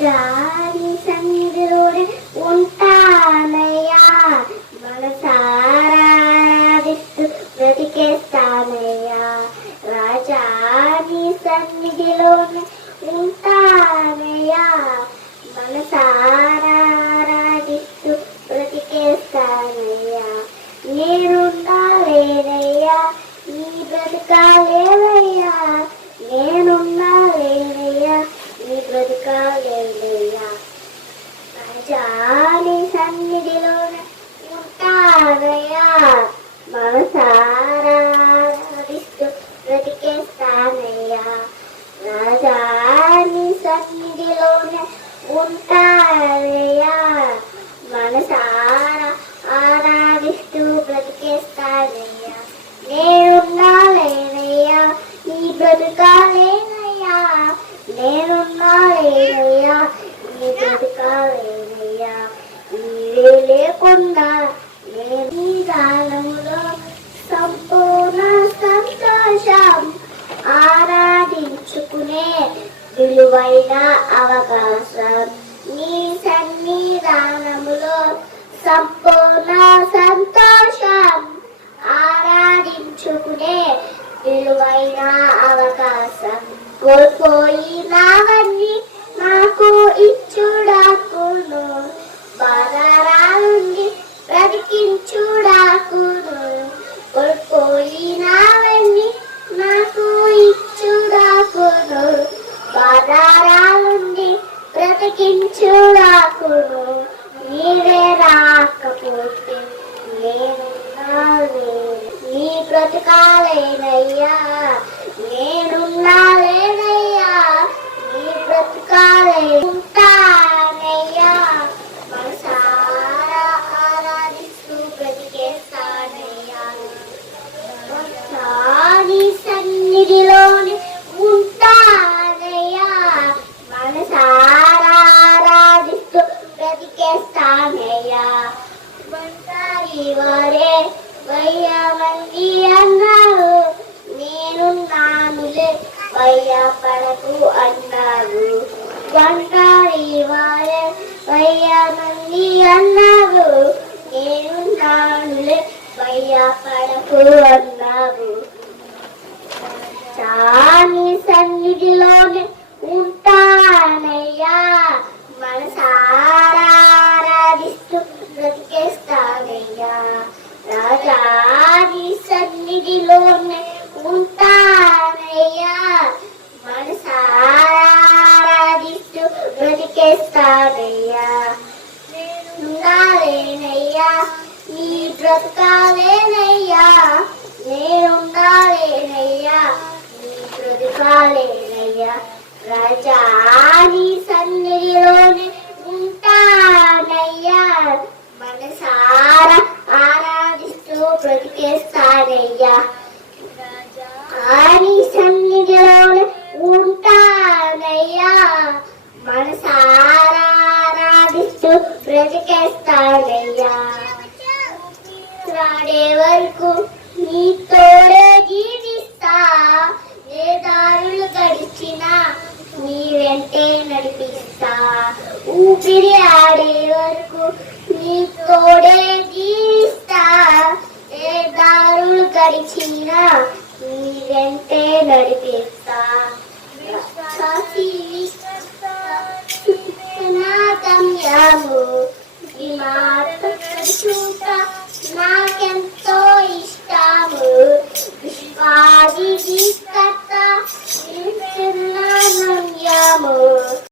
రాజాని సన్నిధిలోనే ఉంటానయ్యా మనసారాధిస్తూ బ్రతికేస్తానయ్యా రాజాని సన్నిధిలోనే ఉంటానయ్యా మనసారాధిస్తూ బ్రతికేస్తానయ్యా నేనుండాలేనయ్యా నీ బ్రతకాలే నేనున్నా లేనయ్యా నీ బ్రతకాలేవయ్యా రాజాని సన్నిధిలోనే ఉంటానయ్యా మనసారాధిస్తూ బ్రతికేస్తానయ్యా రాజాని సన్నిధిలోనే ఉంటానయ్యా మనసారా ఆరాధిస్తూ బ్రతికేస్తానయ్యా నేనున్నా లేనయ్యా నీ బ్రతకాలేనయ్యా నేనున్నా లేనయ్యా. నీ బ్రతకాలేనయ్యా నీవే లేకుండా నేను నీ సంపూర్ణ సంతోషం ఆరాధించుకునే విలువైన అవకాశం నీ సన్నిధానములో సంపూర్ణ సంతోషం ఆరాధించుకునే విలువైన అవకాశం కోల్పోయినవన్నీ నాకు ఇచ్చుడాకును. బాధారాలుండి బ్రతికించుడాకును. కోల్పోయినవన్నీ నాకు ఇచ్చుడాకును. బాధారాలుండి బ్రతికించుడాకును. నీవే రాకపోతే నేను. నీ బ్రతకాలేనయ్యా నేనున్నా వయ్యా పడకు అన్నారు బంటారి వారే వయ్యా మంది అన్నారు నేను నానులే వయ్యా పడకు అన్నారు చాని సన్నిధిలోనే నేనుండాలేనయ్యా నీ బ్రతకాలేనయ్యా. నేనుండాలేనయ్యా నీ బ్రతకాలేనయ్యా. రాజాని సన్నిధిలోనే ఉంటానయ్యా. మనసారా ఆరాధిస్తూ బ్రతికేస్తానయ్యా. ఆని సన్నిధిలోనే ఉంటానయ్యా మనసారా ఆరాధిస్తూ బ్రతికేస్తానయ్యా రాడే వరకు నీతోడే జీవిస్తా? ఏ దారులు గడిచినా నీ వెంటే నడిపిస్తా. ఊపిరి ఆడే వరకు నీతోడే జీవిస్తా? ఏ దారులు గడిచినా నీ వెంటే నడిపిస్తా.